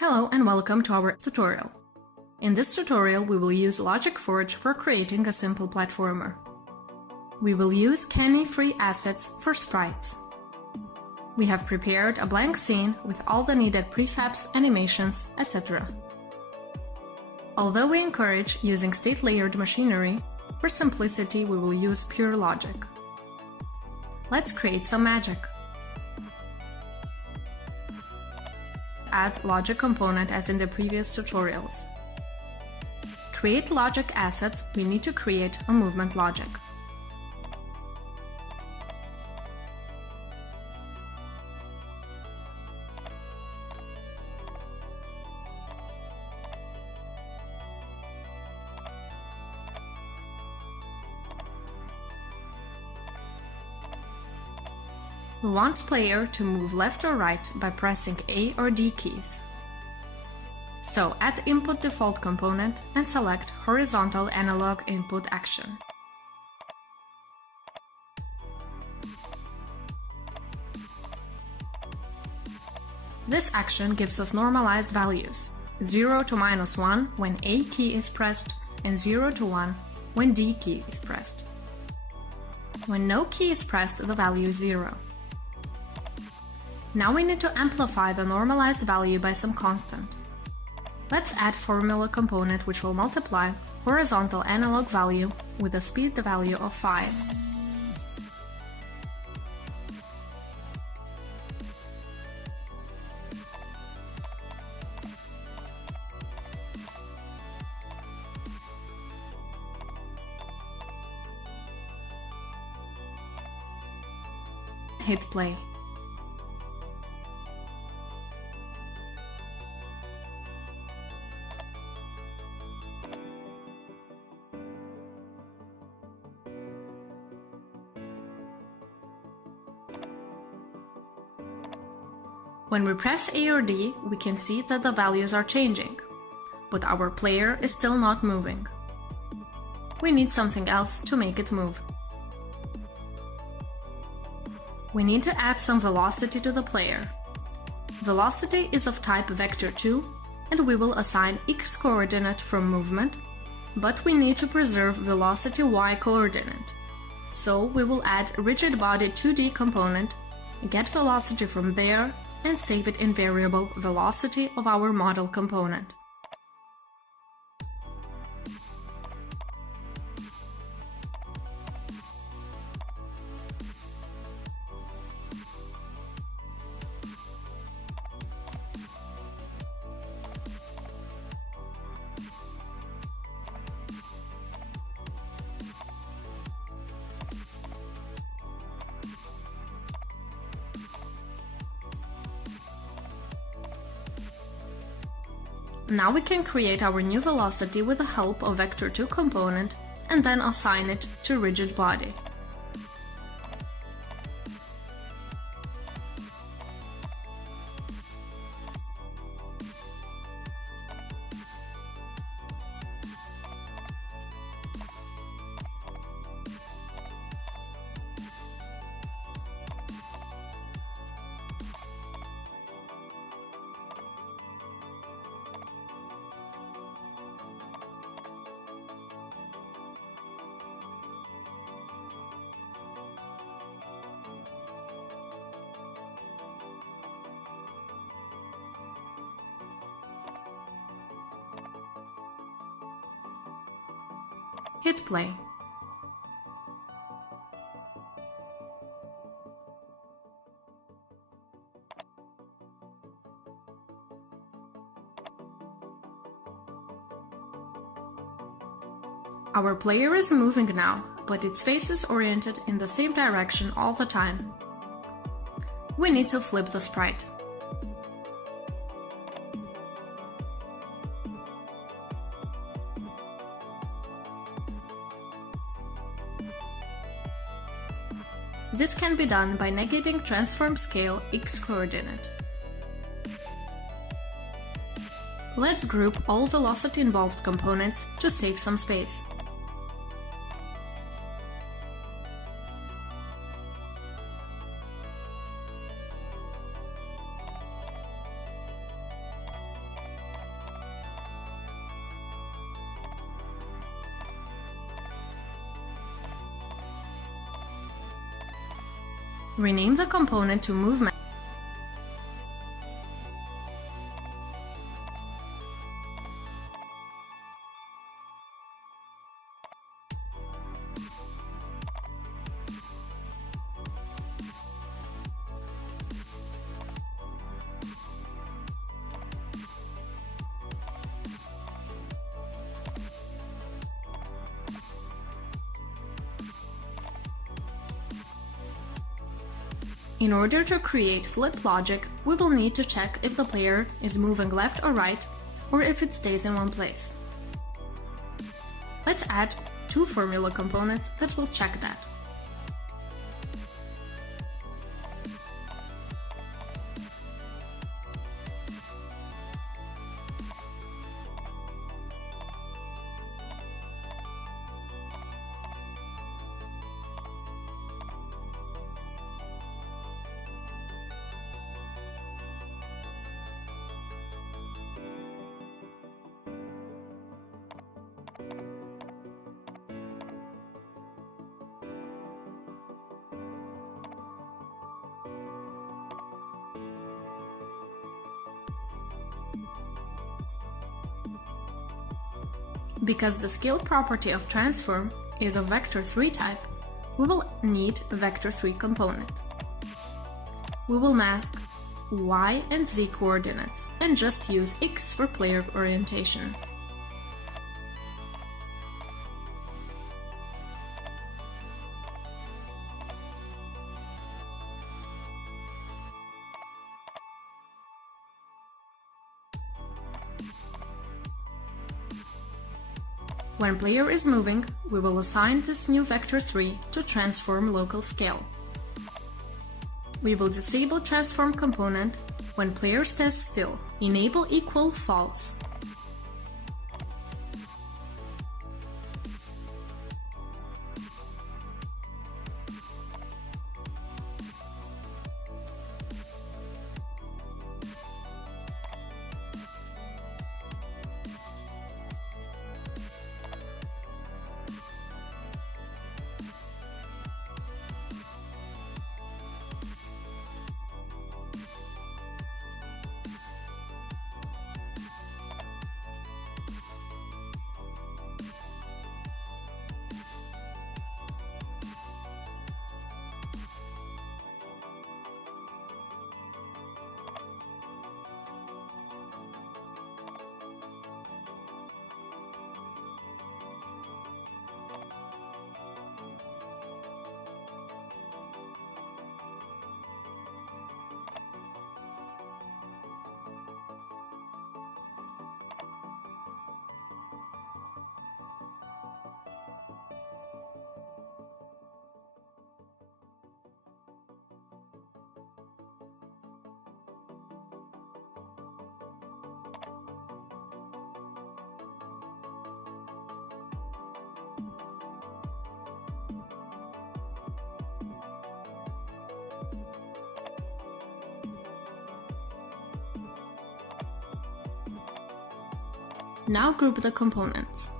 Hello and welcome to our tutorial. In this tutorial we will use Logic Forge for creating a simple platformer. We will use KENNEY free assets for sprites. We have prepared a blank scene with all the needed prefabs, animations, etc. Although we encourage using state-layered machinery, for simplicity we will use pure logic. Let's create some magic. Add logic component as in the previous tutorials. Create logic assets, we need to create a movement logic. We want player to move left or right by pressing A or D keys. So add input default component and select horizontal analog input action. This action gives us normalized values, 0 to -1 when A key is pressed and 0 to 1 when D key is pressed. When no key is pressed, the value is 0. Now we need to amplify the normalized value by some constant. Let's add formula component which will multiply horizontal analog value with a speed value of 5. Hit play. When we press A or D, we can see that the values are changing, but our player is still not moving. We need something else to make it move. We need to add some velocity to the player. Velocity is of type vector2, and we will assign x coordinate from movement, but we need to preserve velocity y coordinate. So we will add rigid body 2D component, get velocity from there, and save it in variable velocity of our model component. Now we can create our new velocity with the help of vector2 component and then assign it to rigid body. Hit play. Our player is moving now, but its face is oriented in the same direction all the time. We need to flip the sprite. This can be done by negating transform scale x coordinate. Let's group all velocity involved components to save some space. Rename the component to movement. In order to create flip logic, we will need to check if the player is moving left or right, or if it stays in one place. Let's add two formula components that will check that. Because the scale property of transform is of vector3 type, we will need a vector3 component. We will mask y and z coordinates and just use x for player orientation. When player is moving, we will assign this new vector3 to transform local scale. We will disable transform component when player stays still. Enable equal false. Now group the components.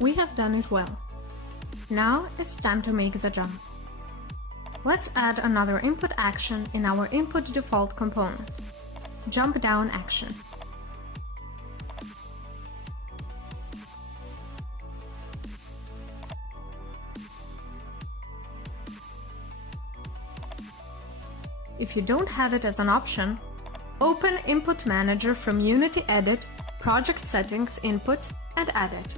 We have done it well. Now it's time to make the jump. Let's add another input action in our input default component, Jumpdown action. If you don't have it as an option, open Input Manager from Unity Edit, Project Settings Input and add it.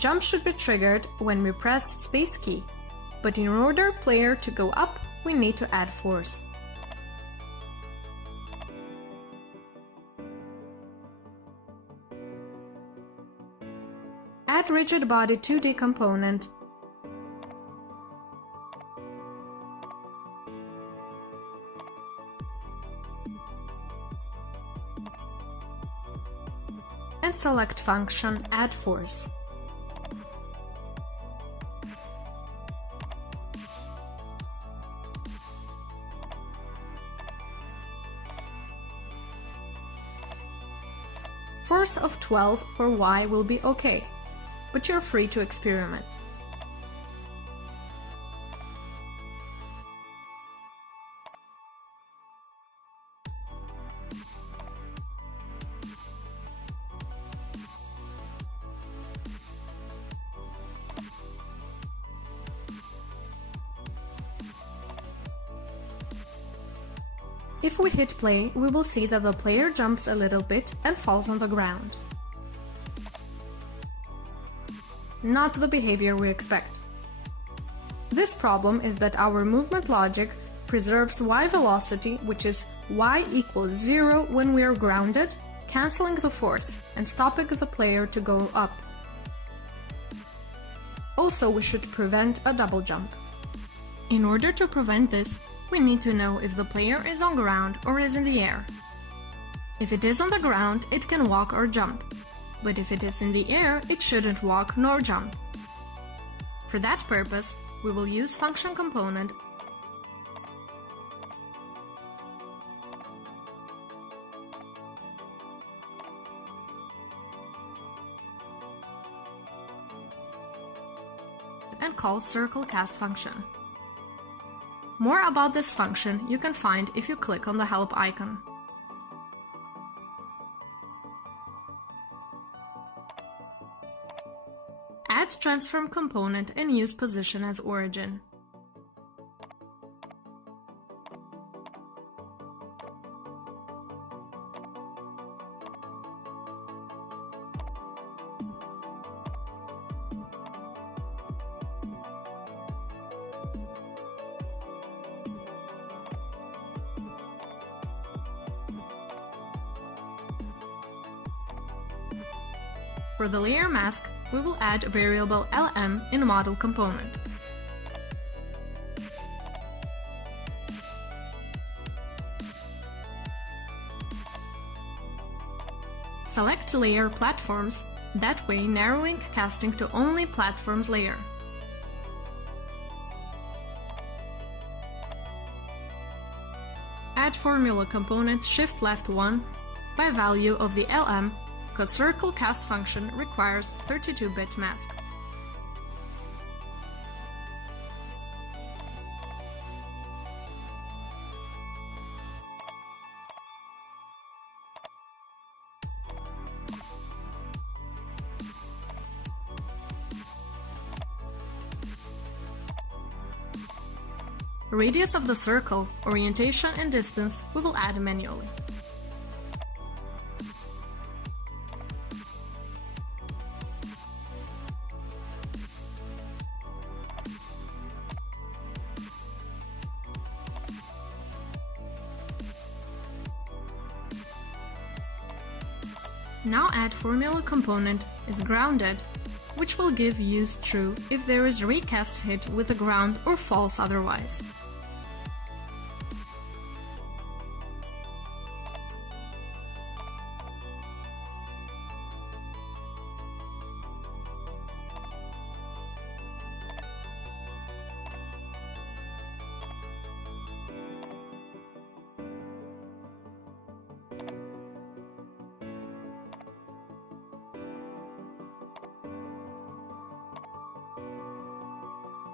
Jump should be triggered when we press space key, but in order player to go up, we need to add force. Add rigid body 2D component. And select function Add Force. Force of 12 for Y will be okay, but you're free to experiment. If we hit play, we will see that the player jumps a little bit and falls on the ground. Not the behavior we expect. This problem is that our movement logic preserves y velocity, which is y equals 0 when we are grounded, cancelling the force and stopping the player to go up. Also, we should prevent a double jump. In order to prevent this, we need to know if the player is on ground or is in the air. If it is on the ground, it can walk or jump, but if it is in the air, it shouldn't walk nor jump. For that purpose, we will use function component and call circle cast function. More about this function you can find if you click on the help icon. Add transform component and use position as origin. For the layer mask, we will add variable LM in model component. Select layer platforms, that way narrowing casting to only platforms layer. Add formula component shift left 1 by value of the LM, because circle cast function requires 32-bit mask. Radius of the circle, orientation and distance we will add manually. Now add formula component is grounded, which will give use true if there is recast hit with the ground or false otherwise.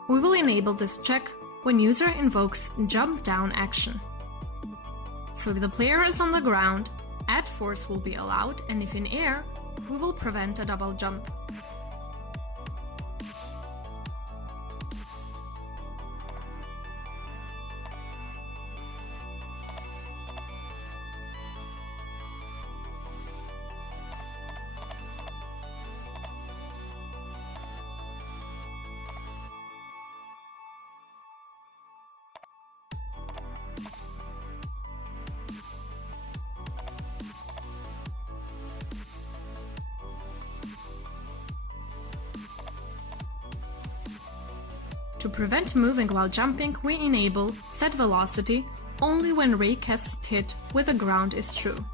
We will enable this check when user invokes Jumpdown action. So if the player is on the ground, add force will be allowed, and if in air, we will prevent a double jump. To prevent moving while jumping, we enable Set Velocity only when raycast hit with the ground is true.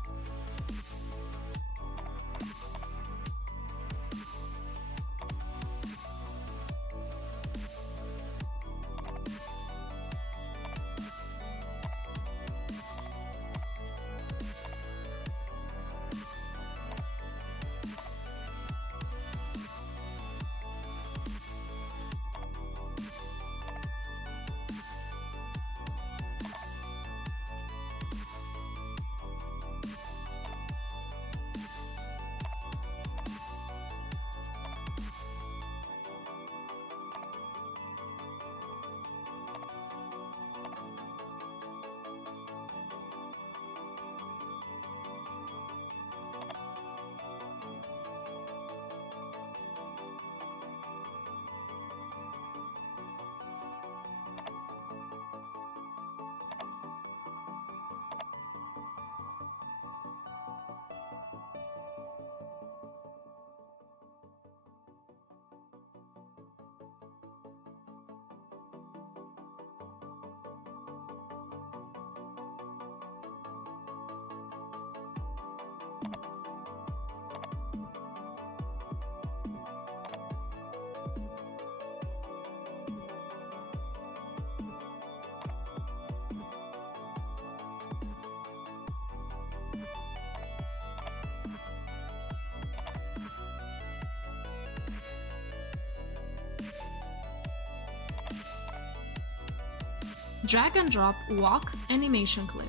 Drag and drop Walk Animation Clip.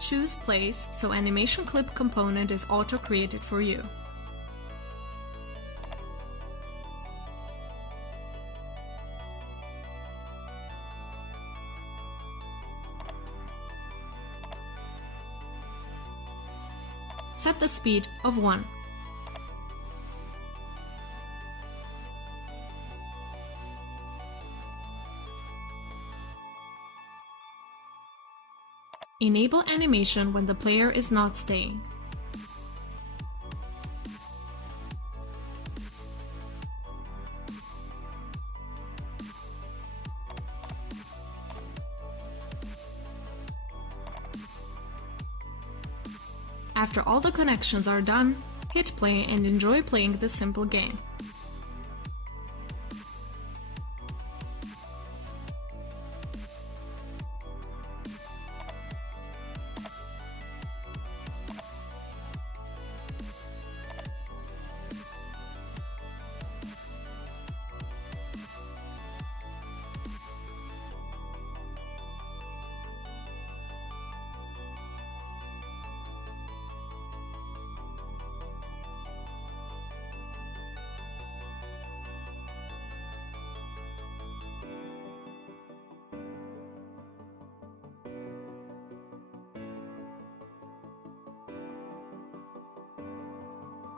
Choose Place so Animation Clip component is auto-created for you. Set the speed of 1. Enable animation when the player is not staying. After all the connections are done, hit play and enjoy playing this simple game.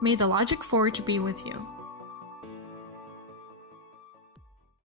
May the logic forge be with you.